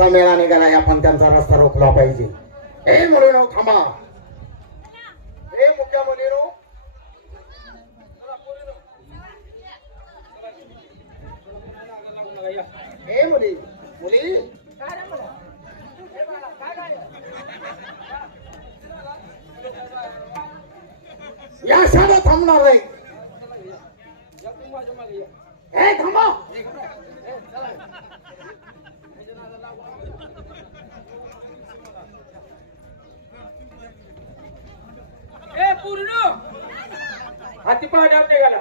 त्यांचा मेळा निघालाय आपण त्यांचा रस्ता रोखला पाहिजे. हे मुलीनो थांबा. हे मुख्या मुलीनो. हे मुली मुली. या शाळा थांबणार नाही. हे थांबा. पूर्ण. हाती पाहणे निघाला.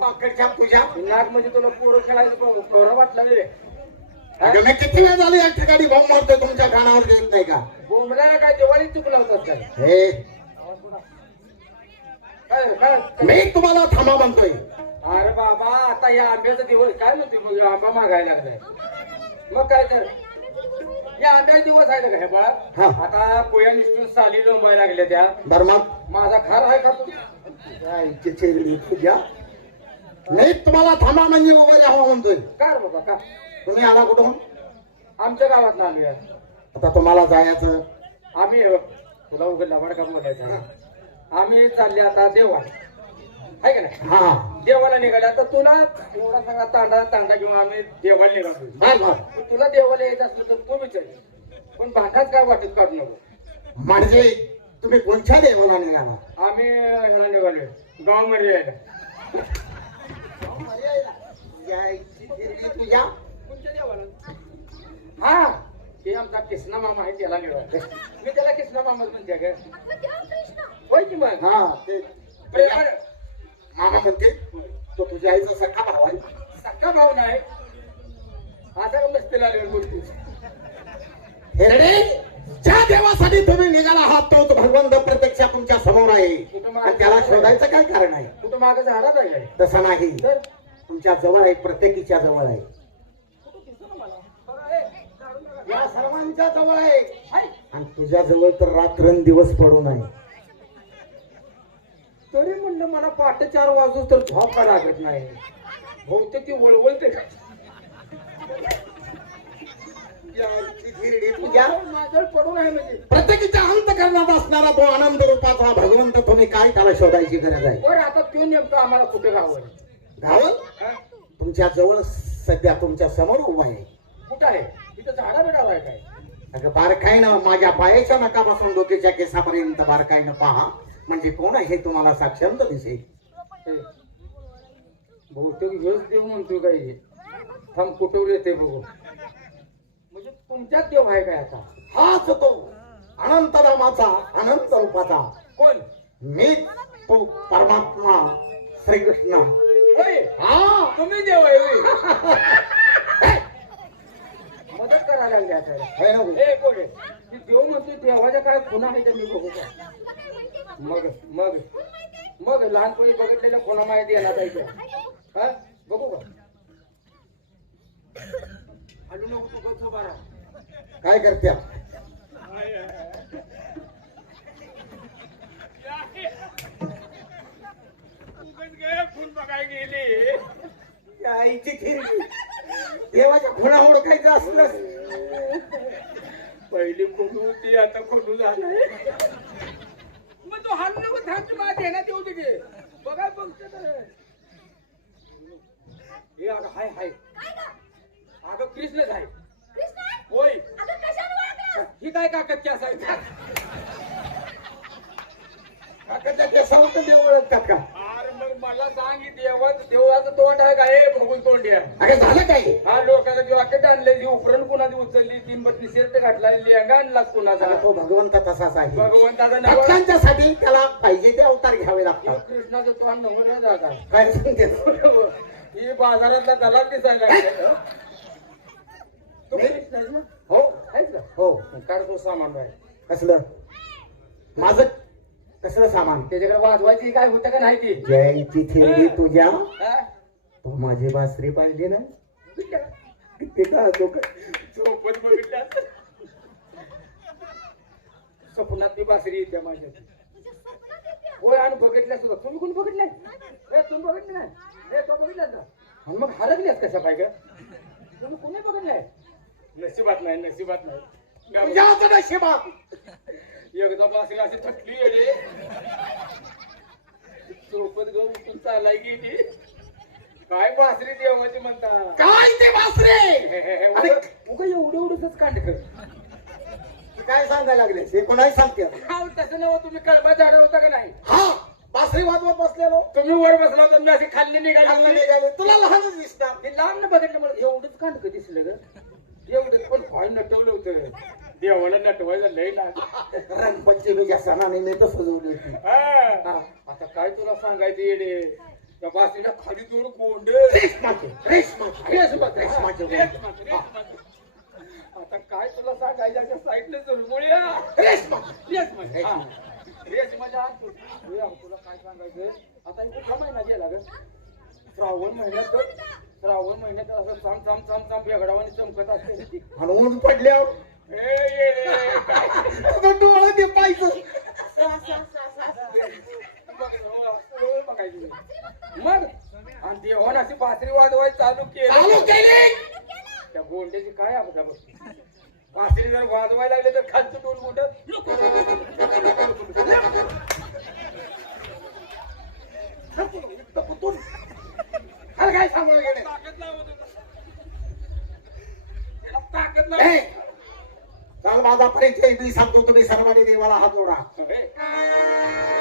पाकडच्या तुझ्या नाग म्हणजे तुला पोरं खेळायचं कोरा वाटला रे. अगं मी किती वेळ झाली या ठिकाणी बॉम्ब मारतोय तुमच्या कानावर देत नाही का? बोंबलाला काय दिवाळी चुकला होतात काय? हे. काय काय? मी तुम्हाला थांबा म्हणतोय. अरे बाबा आता या आंब्याचा दिवस काय म्हणते मग आंबा मागायला लागलाय. मग काय तर? या आंब्याचा दिवस आहे ना का हे बाळ. हा. आता कोया निष्ठून साली लोंबायला लागल्या त्या. बर्मा माझा खार आहे का तू? तुझ्या मी तुम्हाला थांबा म्हणजे उभं राहा म्हणतोय. काय बाबा का तुम्ही आला कुठून आमच्या गावात ना आलोया आता तुम्हाला जायचं. आम्ही हे तुला उघडला का बोलायचं. आम्ही चालले आता देवा आहे का नाही? हा. देवाला निघाले. आता तुला एवढा सगळा तांडा तांडा घेऊन आम्ही देवाला निघालो. बर बर. पण तुला देवाला यायचं असलं तर तू विचार पण भाकाच काय वाटत काढू नको. म्हणजे तुम्ही कोणत्या देवाला निघाला? आम्ही ह्याला निघालोय गावमध्ये यायला जायची चेरडी तुझ्या कोणत्या देवाला? हा. ते आमचा कृष्णा मामा आहे त्याला निघाला. मी त्याला कृष्णा मामाच म्हणते का होय की मग? हा ते प्रेम- मामा म्हणते तो तुझ्या आईचा सखा भाव आहे. सक्का भाऊ नाही. का मस्ती लागली हेरडे ज्या देवासाठी तुम्ही निघाला आहात तोच भगवंत प्रत्यक्ष तुमच्यासमोर आहे. आणि त्याला शोधायचं काय कारण आहे? कुठं मागे आहे? काय? तसं नाही. तुमच्या जवळ आहे प्रत्येकीच्या जवळ आहे. या सर्वांच्या जवळ आहे. आणि तुझ्या जवळ तर रात्रंदिवस पडू नये तरी पहाटे चार वाजू तर झोप का लागत नाही? बहुतेक ती वळवळते का? पडून आहे म्हणजे. प्रत्येकीच्या अंतकरणात असणारा तो आनंद रूपाचा भगवंत तुम्ही काय त्याला शोधायची गरज आहे? बरं आता तो नेमकं आम्हाला कुठे गावं गावल हा? तुमच्या जवळ सध्या तुमच्यासमोर उभा आहे. कुठं आहे? तिथं झाडा बिडावर आहे काय? अगं बारकाईनं माझ्या पायाच्या नकापासून डोक्याच्या केसापर्यंत बारकाईनं पहा. म्हणजे कोण आहे हे तुम्हाला साक्षांत दिसेल. बहुतेक हेच देव म्हणतोय काय हे. थांब कुठवर येते बघू. म्हणजे तुमच्यात देव आहे काय आता? हाच तो अनंत नामाचा अनंत रूपाचा. कोण? मी तो परमात्मा श्रीकृष्ण. हा. तुम्ही देव आहे होय. मदत करायला लागले आता. है कोण आहे? ती देव म्हणतोय देवाच्या काय खुणा आहे त्या मी बघू का मग मग मग लहानपणी बघितलेल्या खुणा माहिती येणार पाहिजे हा? बघू का? हलू नको तू गप्प राहा. काय करत्या? या आईची खिरकी देवाच्या खुणा ओळखायचं असलं पहिली खोटू होती आता खोटू झालाय. मग तो हलू नको थांबतो मला देण्यात येऊ की. बघाय बघतो तर. हे. अगं हाय हाय. अगं कृष्णच आहे. होय. ही काय काकत क्या साहेब काकाच्या केसावर तर देव ओळखतात का? मला सांग ही देवाचं देवाचं तोंड आहे का? हे बघून तोंड आहे. झालं काय? हा लोकांना जी वाकट आणले जी उपरण कुणाची उचलली तीन बत्ती शर्ट घातला लेहंगा आणला कुणाचा? तो भगवंत तसाच आहे. भगवंताचा नवरा भक्तांच्यासाठी त्याला पाहिजे ते अवतार घ्यावे लागतात. कृष्णाचं तोंड नवरा जागा. काय सांगते? ही बाजारातला दलाल दिसायला लागला तू कृष्ण आहेस ना? हो. आहेस का? हो. मग काढ तो सामान बाहेर. कसलं? माझं कसलं सामान. त्याच्याकडे वाजवायची काय होतं का नाही ती? जयंती थेरडी तुझ्या? हा? तू माझी बासरी पाहिली ना. किती का तो झोपत स्वप्नात ती बासरी येते माझ्या होय आणि बघितल्या सुद्धा. तुम्ही कोण बघितलंय? ए तुम्ही बघितलं नाही? ए तो बघितलं ना? आणि मग हरकल्यास कशा पाहिजे तुम्ही कुणी बघितलंय? नशिबात नाही नशिबात नाही. तुझ्या हातात नशिबा एकदा बासरी अशी थकली सोबत घेऊन तू चालाय गेली. काय बासरी देवाची म्हणता? काय ते बासरे? अरे उगा एवढं एवढंच कांड कर. काय सांगायला लागले हे कोणाही सांगते. हा तसं नव्ह तुम्ही कळबा झाड होता का नाही? हा बासरी वाजवत बसलेलो. तुम्ही वर बसला होता मी अशी खाल्ली निघाली निघाले. तुला लहानच दिसणार ते लांब बघितलं एवढंच कांड दिसलं ग? एवढंच पण भाई नटवलं होतं. देवाला नटवायला लय लाग रंगपंचमीच्या सणानिमित्त सजवली होती. हा, आता काय तुला सांगायचं येडे? त्या बासरीला खाली दूर कोंड. रेशमाचे रेशमाचे रेशमाचे, रेशमाचे रेशमाचे, हा. रेशमाचे. आता काय तुला सांगायचं त्या साईडने चुरमुळ्या रेशमाचे. रेशमाचे, हा. तू- तुला तुला काय सांगायचं? आता कुठला महिना गेला ग? श्रावण महिन्यात तर श्रावण महिन्यात असं चाम चाम चाम चाम बेगडावानी चमकत असते आणि ऊन पडल्यावर? तुझं डोळं ते पाहिजे हो. मग आणि देवान अशी बासरी वाजवायला चालू केलं चालू केली त्या गोंड्याची काय आपदा बघ बासरी जर वाजवायला लागले तर खालचं टोल कुठं अरे काय सांगू गेले ताकद लावत होता. त्याला ताकद ए, लावत काल माझा परिचय मी सांगतो तुम्ही सर्वांनी देवाला हात जोडा. ए,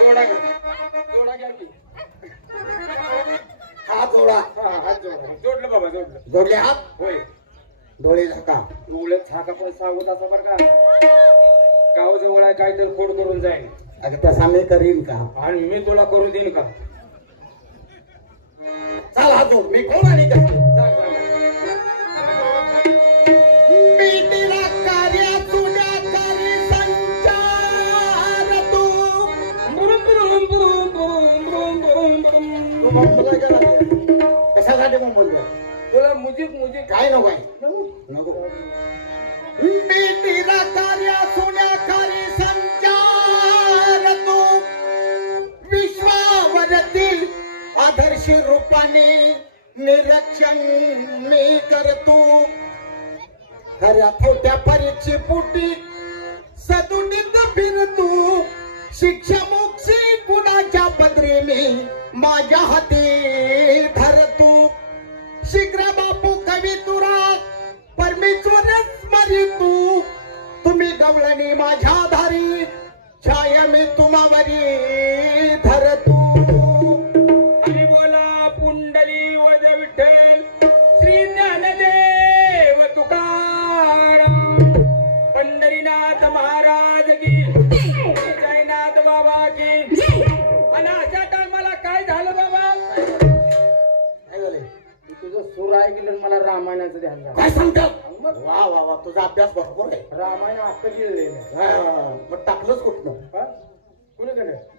जोडा घ्या. जोडा घ्या की. हात जोडा. हा हात जोडा. जोडलं बाबा जोडलं. जोडले हात? होय. डोळे झाका. उलट झाका पण सांगू तसा बरं का. गाव जवळ आहे काय तर खोड करून जाईल. अगं तसा मी करीन का? आणि मी तुला करू देईन का? चाल हात जोड. मी कोण आणि कसं कशासाठी मुंबईला तुला मुजिक मुजिक काय नको आहे? नको. मी तिला कार्य सुन्या कार्य संचार तू. विश्वावरती आदर्श रूपाने निरीक्षण मी करतो. खऱ्या खोट्या परीक्षे पोटी सदुटीत फिरतो. शिक्षा मोक्षी गुणाच्या पदरी मी माझ्या हाती धरतो शीघ्र बापू कवी तुरा परमेश्वरच मरी तू. तुम्ही गवळणी माझ्या धारी छाया मी तुम्हावरी धरतू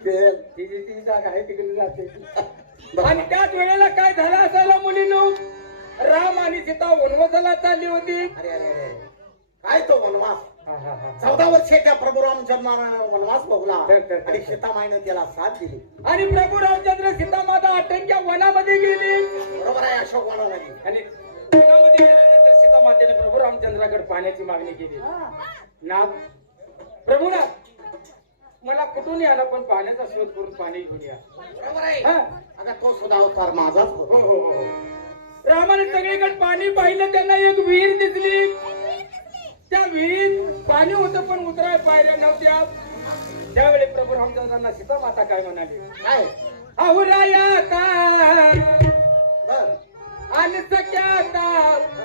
कुणीकडे ते तिची ती जागा आहे तिकडे जाते. आणि त्याच वेळेला काय झालं असायला मुलीनो? राम आणि सीता वनवासाला चालली होती. अरे अरे अरे. काय तो वनवास? हा, हा, हा. चौदा वर्षे त्या प्रभू रामचंद्रानं वनवास भोगला. आणि सीतामाईनं त्याला साथ दिली. आणि प्रभू रामचंद्र सीता माता अटंक्या वनामध्ये गेली. बरोबर आहे अशोक गेली. आणि वनामध्ये गेल्यानंतर सीता मातेने प्रभू रामचंद्राकडे पाण्याची मागणी केली. नाथ प्रभू ना मला कुठून याला पण पाण्याचा शोध करून पाणी घेऊन या. बरोबर आहे. हा? अगं तो सुद्धा अवतार माझाच हो होता हो हो. रामाने सगळीकडे पाणी पाहिलं त्यांना एक विहीर दिसली. त्या विहिरीत पाणी होतं पण उतराय पायऱ्या नव्हत्या. त्यावेळी प्रभू रामचंद्रांना सीता माता काय म्हणाली? काय? अहुराया का बर. आणि सख्याता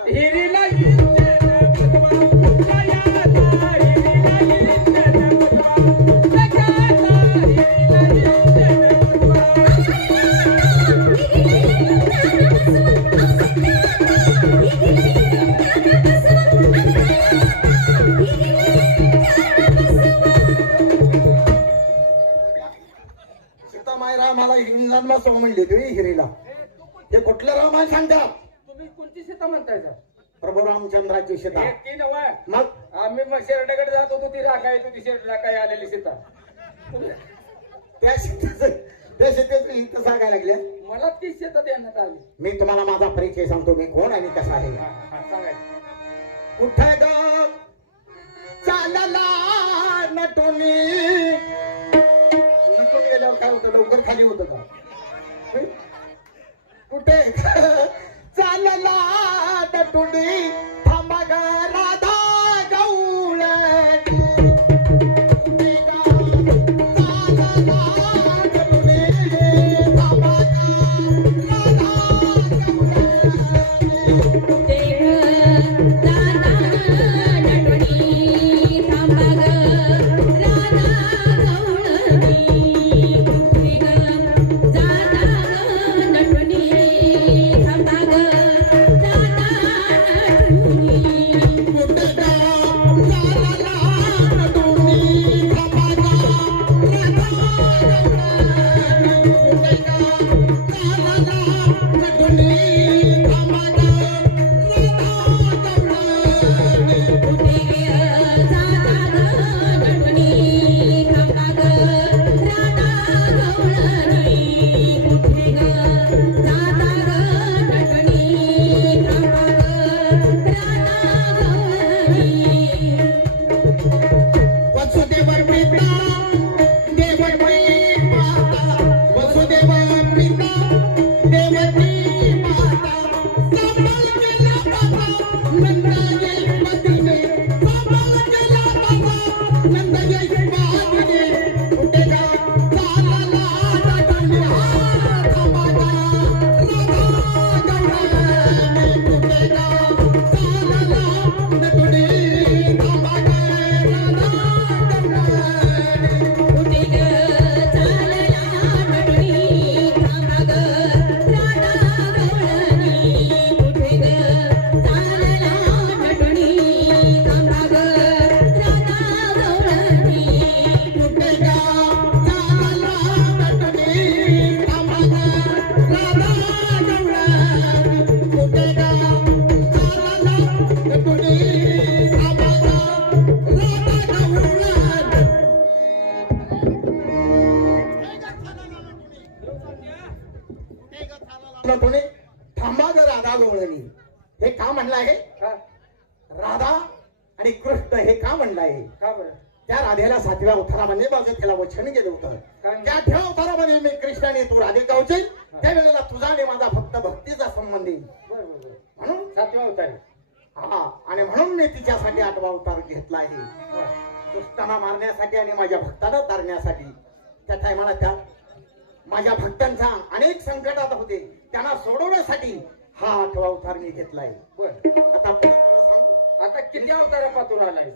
हिरीला हिंदे सांगता तुम्ही कोणती सीता म्हणताय सर? प्रभू रामचंद्राची सीता हे ती मग? आम्ही मग शेरडाकडे जात होतो ती राखाय होती शेरडा काय आलेली सीता त्या सीतेचं त्या शेतीचं इथं सांगायला लागल्या मला ती शेतात येण्यात आली. मी तुम्हाला माझा परिचय सांगतो मी कोण आणि कसा आहे. सांगायचं. कुठे ग? बाबा नंदाचे राधा आणि कृष्ण हे का म्हणलं आहे? का बरं? त्या राधेला सातव्या अवतारामध्ये माझं त्याला वचन गेलं होतं? त्या आठव्या अवतारामध्ये मी कृष्णाने तू राधे गावचे. त्यावेळेला तुझा आणि माझा फक्त भक्तीचा संबंध येईल म्हणून? सातव्या अवतारी हा आणि म्हणून मी तिच्यासाठी आठवा अवतार घेतला आहे. दुष्टांना मारण्यासाठी आणि माझ्या भक्ताला तारण्यासाठी. त्या टायमाला त्या माझ्या भक्तांचा अनेक संकटात होते. त्यांना सोडवण्यासाठी हा आठवा अवतार मी घेतलाय आता अवतारापासून आलाय.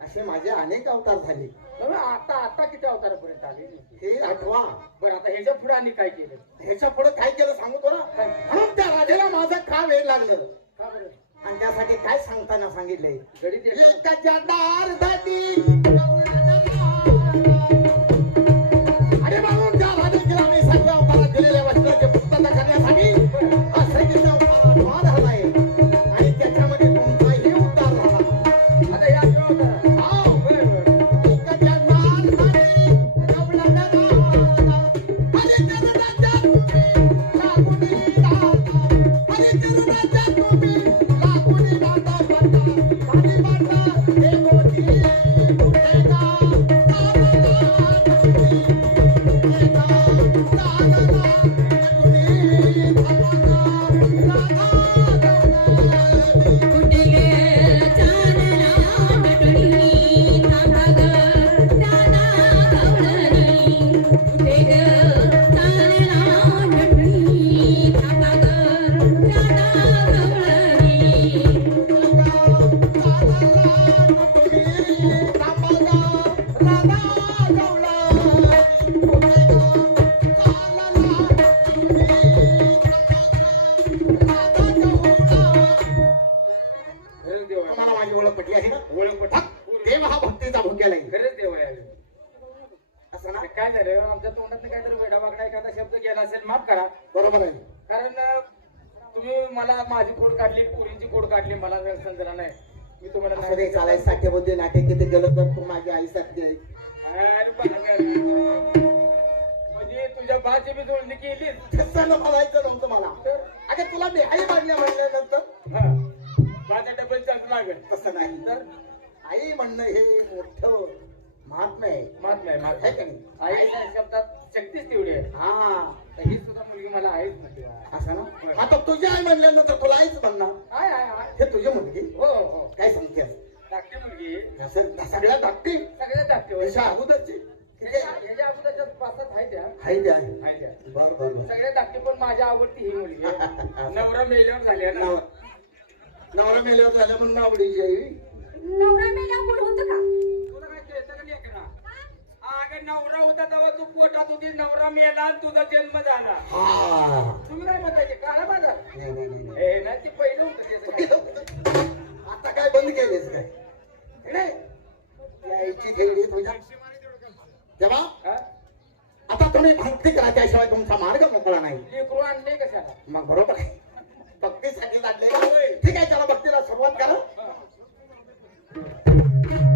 असे माझे अनेक अवतार झाले. आता आता किती अवतारापर्यंत आले? हे आठवा. बरं आता ह्याच्या पुढे आणि काय केलं? ह्याच्या पुढे काय केलं सांगू तुला म्हणून त्या राजाला माझं का वेळ लागलं? का बरं? आणि त्यासाठी काय सांगताना सांगितलंय? गणित देव हा भक्तीचा भुकेला आहे खरंच देव आहे असं ना? काय झालं आमच्या तोंडात काहीतरी वेडा वागडा एखादा शब्द गेला असेल माफ करा. बरोबर आहे. कारण तुम्ही मला माझी खोड काढली पुरीची खोड काढली मला समजला नाही. मी तुम्हाला नाही चालायचं साठ्यामध्ये नाटे किती गेलं तर तू माझी आई सारखी आहे. म्हणजे तुझ्या बाची बी जोडणी केली तसं म्हणायचं नव्हतं मला. तर अगं तुला मी आई मागण्या म्हणल्यानंतर? हा. माझा डबल चान्स लागेल. तसं नाही. तर? आई म्हणणं हे मोठं महात्मा आहे. महात्मा आहे महात्मा आहे. का नाही? आईच्या शब्दात शक्तीच तेवढी आहे. हा. तर ही सुद्धा मुलगी मला आहेच म्हणते. असं ना? आता तुझी आई म्हणल्यानंतर तुला आईच म्हणणार? आहे आहे. हे तुझी मुलगी? हो हो हो. काय सांगतेस धाकटी मुलगी. सगळ्या धाकटी? सगळ्या धाकटी होय. त्याच्या अगोदरची? अगोदरच्या पाच सात आहेत त्या. हाय ते आहे आहेत त्या. बर बर बर. सगळ्या धाकटी पण माझ्या आवडती ही मुलगी. आहे. नवरा मेल्यावर झाल्या ना? नवरा मेल्यावर झाल्या म्हणून आवडीची आई नवरा मेला मूड होतं का? तुला काय कळतं का नाही का? अगं नवरा होता तेव्हा तू पोटात होती नवरा मेला आणि तुझा जन्म झाला. हा. तुम्ही काय म्हणताय काळा बाजार? नाही नाही नाही, नाही. हे ना ते पहिलं होतं त्याचं काय. आता काय बंद केलेस काय? नाही यायची खेळली तुझ्या. तेव्हा हा? आता तुम्ही भक्ती करा त्याशिवाय तुमचा मार्ग मोकळा नाही. लेकरू आणले कशाला? मग बरोबर आहे. भक्तीसाठी लागले ठीक आहे चला भक्तीला सुरुवात करा. Thank you.